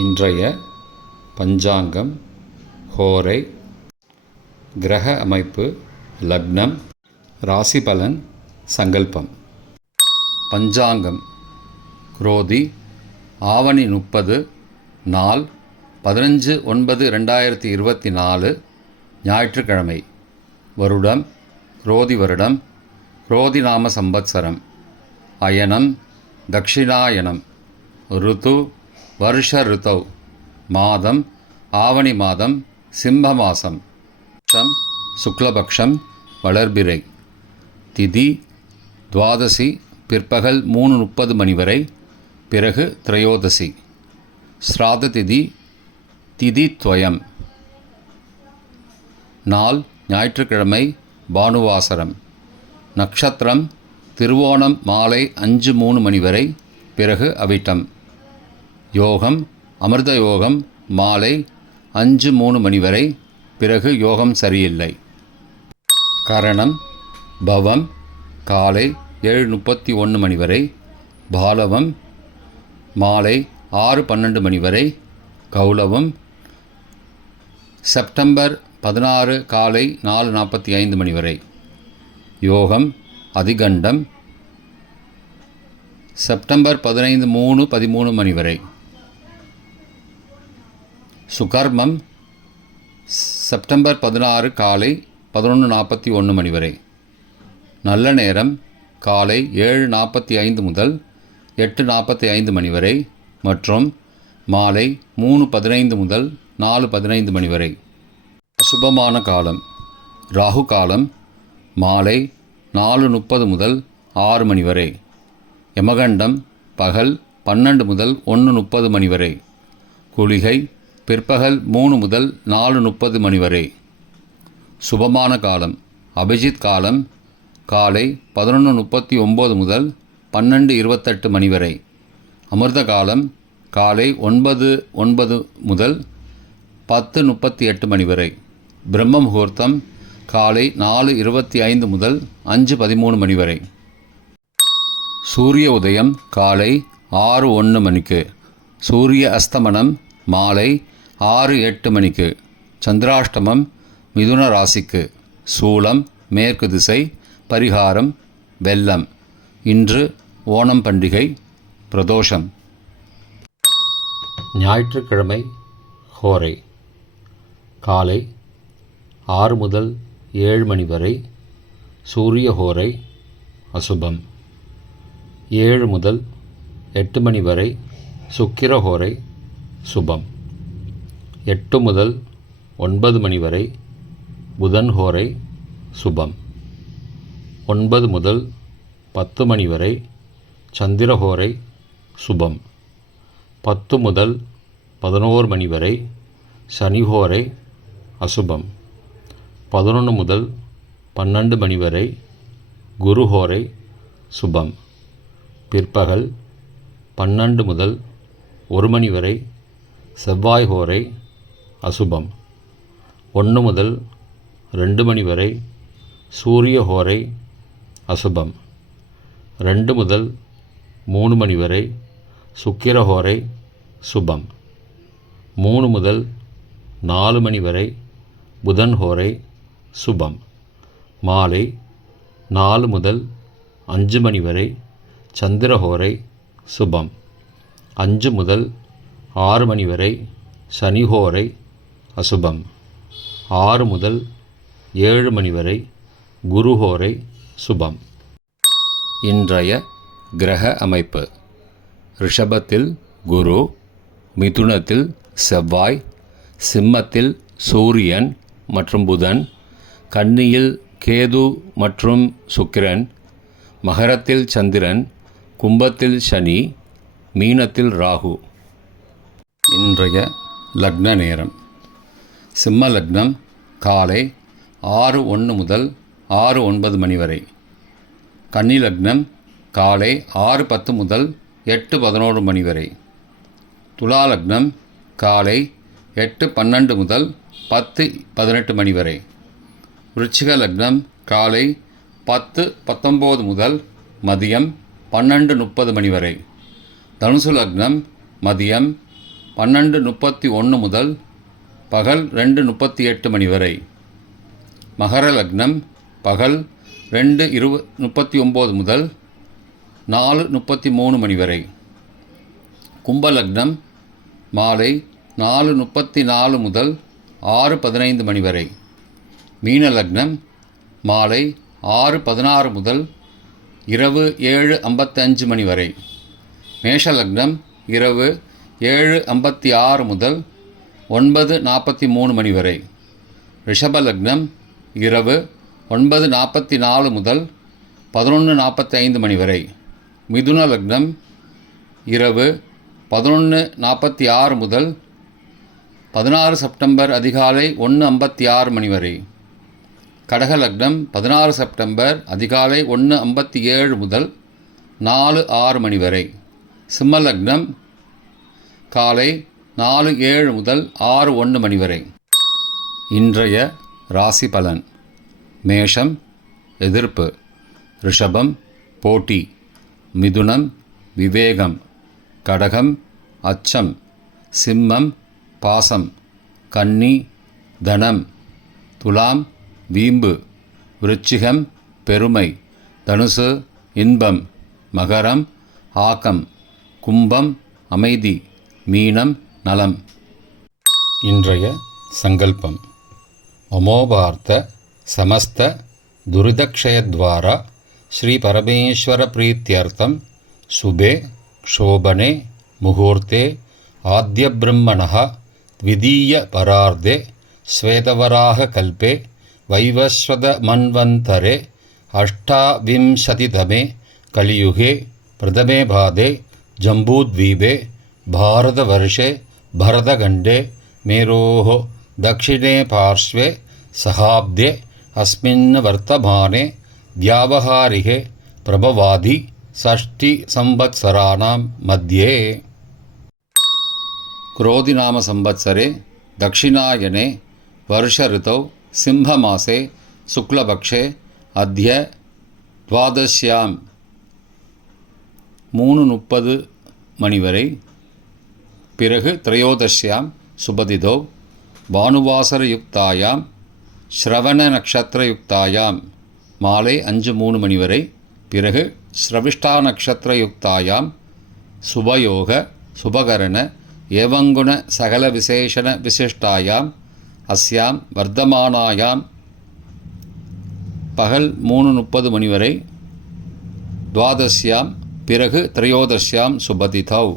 இன்றைய பஞ்சாங்கம், ஹோரை, கிரக அமைப்பு, லக்னம், ராசி பலன், சங்கல்பம். பஞ்சாங்கம். குரோதி ஆவணி 30, நாள் 15/9/2024, ஞாயிற்றுக்கிழமை. வருடம் குரோதி வருடம், குரோதி நாம சம்பத்சரம். அயனம் தக்ஷிணாயனம். ருத்து வருஷ ருத்தௌ. மாதம் ஆவணி மாதம், சிம்ம மாதம். பட்சம் சுக்லபக்ஷம், வளர்பிறை. திதி துவாதசி, பிற்பகல் 3:30 மணி வரை, பிறகு திரையோதசி. ஸ்ராத திதி திதித்வயம். நாள் ஞாயிற்றுக்கிழமை, பானுவாசரம். நட்சத்திரம் திருவோணம் மாலை 5:03 மணி வரை, பிறகு அவிட்டம். யோகம் அமிர்த யோகம் மாலை 5:03 மணி வரை, பிறகு யோகம் சரியில்லை. கரணம் பவம் காலை 7:31 மணி வரை, பாலவம் மாலை 6:12 மணி வரை, கௌலவம் செப்டம்பர் 16 காலை 4:45 மணி வரை. யோகம் அதிகண்டம் செப்டம்பர் 15 3:13 மணி வரை. சுகர்மம் செப்டம்பர் 16 காலை 11:41 மணி வரை. நல்ல நேரம் காலை 7:45 முதல் 8:45 மணி வரை மற்றும் மாலை 3:15 முதல் 4:15 மணி வரை. அசுபமான காலம் ராகு காலம் மாலை 4:30 முதல் 6 மணி வரை. யமகண்டம் பகல் 12 முதல் 1:30 மணி வரை. குளிகை பிற்பகல் 3 முதல் 4:30 மணி வரை. சுபமான காலம் அபிஜித் காலம் காலை 11:39 முதல் 12:28 மணி வரை. அமிர்த காலம் காலை 9:09 முதல் 10:38 மணி வரை. பிரம்ம முகூர்த்தம் காலை 4:25 முதல் 5:13 மணி வரை. சூரிய உதயம் காலை 6:01 மணிக்கு. சூரிய அஸ்தமனம் மாலை 6:08 மணிக்கு. சந்திராஷ்டமம் மிதுன ராசிக்கு. சூலம் மேற்கு திசை. பரிகாரம் வெல்லம். இன்று ஓணம் பண்டிகை, பிரதோஷம். ஞாயிற்றுக்கிழமை ஹோரை காலை 6 முதல் 7 மணி வரை. சூரிய ஹோரை அசுபம். 7 முதல் 8 மணி வரை சுக்கிர ஹோரை சுபம். 8 முதல் 9 மணி வரை புதன் ஹோரை சுபம். 9 முதல் 10 மணி வரை சந்திர ஹோரை சுபம். 10 முதல் 11 மணி வரை சனி ஹோரை அசுபம். 11 முதல் 12 மணி வரை குரு ஹோரை சுபம். பிற்பகல் 12 முதல் 1 மணி வரை செவ்வாய் ஹோரை அசுபம். 1 முதல் 2 மணி வரை சூரிய ஹோரை அசுபம். 2 முதல் 3 மணி வரை சுக்கிர ஹோரை சுபம். 3 முதல் 4 மணி வரை புதன் ஹோரை சுபம். மாலை 4 முதல் 5 மணி வரை சந்திர ஹோரை சுபம். 5 முதல் 6 மணி வரை சனி ஹோரை அசுபம். 6 முதல் 7 மணி வரை குரு ஹோரை சுபம். இன்றைய கிரக அமைப்பு. ரிஷபத்தில் குரு, மிதுனத்தில் செவ்வாய், சிம்மத்தில் சூரியன் மற்றும் புதன், கன்னியில் கேது மற்றும் சுக்கிரன், மகரத்தில் சந்திரன், கும்பத்தில் சனி, மீனத்தில் ராகு. இன்றைய லக்ன நேரம். சிம்ம லக்னம் காலை 6:01 முதல் 6:09 மணி வரை. கன்னி லக்னம் காலை 6:10 முதல் 8:11 மணி வரை. துலா லக்னம் காலை 8:12 முதல் 10:18 மணி வரை. விருச்சிக லக்னம் காலை 10:19 முதல் மதியம் 12:30 மணி வரை. தனுசு லக்னம் மதியம் 12:31 முதல் பகல் 2:38 மணி வரை. மகர லக்னம் பகல் 2:39 முதல் 4:33 மணி வரை. கும்ப லக்னம் மாலை 4:34 முதல் 6:15 மணி வரை. மீன லக்னம் மாலை 6:16 முதல் இரவு 7:55 மணி வரை. மேஷ லக்னம் இரவு 7:56 முதல் 9:43 மணி வரை. ரிஷப லக்னம் இரவு 9:44 முதல் 11:45 மணி வரை. மிதுன லக்னம் இரவு 11:46 முதல் 16 செப்டம்பர் அதிகாலை 1:56 மணி வரை. கடக லக்னம் 16 செப்டம்பர் அதிகாலை 1:57 முதல் 4:06 மணி வரை. சிம்ம லக்னம் காலை 4:07 முதல் 6:01 மணி வரை. இன்றைய ராசி பலன். மேஷம் எதிர்ப்பு, ரிஷபம் போட்டி, மிதுனம் விவேகம், கடகம் அச்சம், சிம்மம் பாசம், கன்னி தனம், துலாம் வீம்பு, விருச்சிகம் பெருமை, தனுசு இன்பம், மகரம் ஆக்கம், கும்பம் அமைதி, மீனம் நலம். இன்றைய சங்கல்பம். மமோபார்த்த சமஸ்த துரிதக்ஷயத்வாரா ஸ்ரீ பரமேஸ்வர பிரீத்யர்த்தம் சுபே க்ஷோபனே முகூர்த்தே ஆத்ய பிரம்மணः த்விதீய பரார்த்தே ஸ்வேதவராக கல்பே வைவஸ்வத மன்வந்தரே அஷ்டாவிம்சதிதமே கலியுகே பிரதமே பாதே ஜம்பூத்வீபே பாரதவர்ஷே பரதகண்டே மேரோः दक्षिणे पार्श्वे सहाब्दे अस्मिन् वर्तमाने व्यावहारिके प्रभवादि षष्टिसंवत्सराणां मध्ये. क्रोधिनाम संवत्सरे दक्षिणायने वर्ष ऋतौ सिंहमासे शुक्लपक्षे अद्य द्वादश्यां 3:30 மணி வரை. பிறகு திரையோதஷ்யாம் சுபதிதோ பானுவாசரயுக்தாயாம் ஸ்ரவண நக்ஷத்திரயுக்தாயாம் மாலை 5:03 மணி வரை. பிறகு ஸ்ரவிஷ்டா நக்ஷத்திரயுக்தாயாம் சுபயோக சுபகரண ஏவங்குண சகல விசேஷண விசிஷ்டாயாம் அஸ்யாம் வர்த்தமானாயாம் பகல் 3:30 மணி வரை. துவாதஸ்யாம் பிறகு திரையோதஷ்யாம் சுபதிதௌ